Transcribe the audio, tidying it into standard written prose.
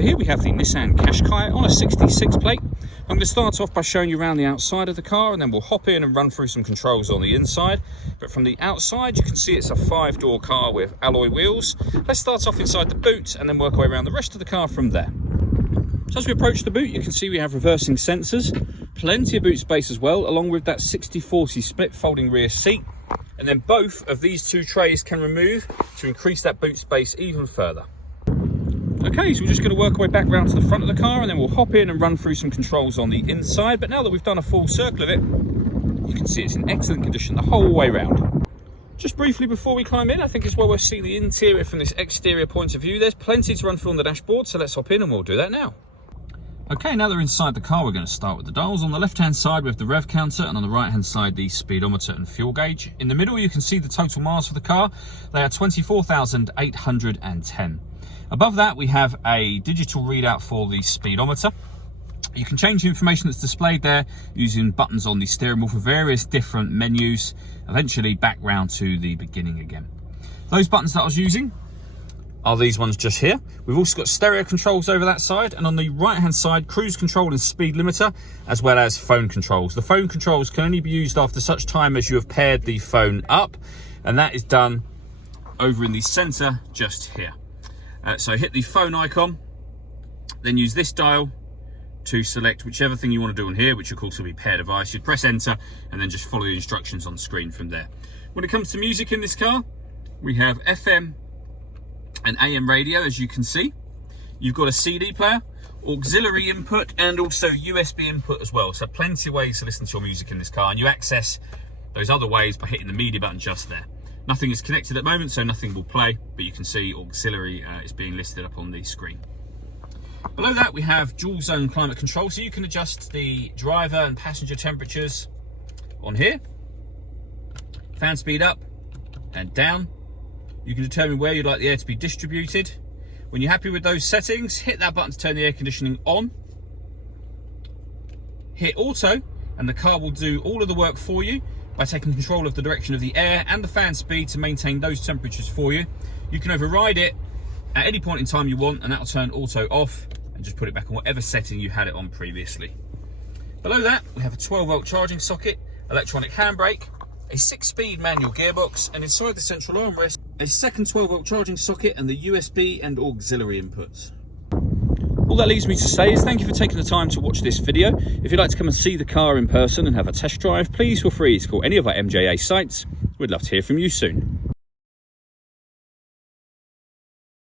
So here we have the Nissan Qashqai on a 66 plate. I'm going to start off by showing you around the outside of the car, and then we'll hop in and run through some controls on the inside. But from the outside, you can see it's a 5-door car with alloy wheels. Let's start off inside the boot and then work our way around the rest of the car from there. So as we approach the boot, you can see we have reversing sensors, plenty of boot space as well, along with that 60/40 split folding rear seat. And then both of these two trays can remove to increase that boot space even further. Okay, so we're just going to work our way back round to the front of the car, and then we'll hop in and run through some controls on the inside. But now that we've done a full circle of it, you can see it's in excellent condition the whole way round. Just briefly before we climb in, I think it's well worth seeing the interior from this exterior point of view. There's plenty to run through on the dashboard, so let's hop in and we'll do that now. Okay, now that we're inside the car, we're going to start with the dials. On the left-hand side, we have the rev counter, and on the right-hand side, the speedometer and fuel gauge. In the middle, you can see the total miles for the car. They are 24,810. Above that, we have a digital readout for the speedometer. You can change the information that's displayed there using buttons on the steering wheel for various different menus, eventually back round to the beginning again. Those buttons that I was using are these ones just here. We've also got stereo controls over that side, and on the right hand side, cruise control and speed limiter, as well as phone controls. The phone controls can only be used after such time as you have paired the phone up, and that is done over in the center just here. So hit the phone icon, then use this dial to select whichever thing you want to do on here, which of course will be pair device. You press enter and then just follow the instructions on the screen from there. When it comes to music in this car, we have FM and AM radio, as you can see. You've got a CD player, auxiliary input, and also USB input as well. So plenty of ways to listen to your music in this car, and you access those other ways by hitting the media button just there. Nothing is connected at the moment, so nothing will play, but you can see auxiliary is being listed up on the screen. Below that, we have dual zone climate control, so you can adjust the driver and passenger temperatures on here. Fan speed up and down. You can determine where you'd like the air to be distributed. When you're happy with those settings, hit that button to turn the air conditioning on. Hit auto, and the car will do all of the work for you by taking control of the direction of the air and the fan speed to maintain those temperatures for you. You can override it at any point in time you want, and that'll turn auto off and just put it back on whatever setting you had it on previously. Below that, we have a 12-volt charging socket, electronic handbrake, a 6-speed manual gearbox, and inside the central armrest, a second 12-volt charging socket and the USB and auxiliary inputs. All that leaves me to say is thank you for taking the time to watch this video. If you'd like to come and see the car in person and have a test drive, please feel free to call any of our MJA sites. We'd love to hear from you soon.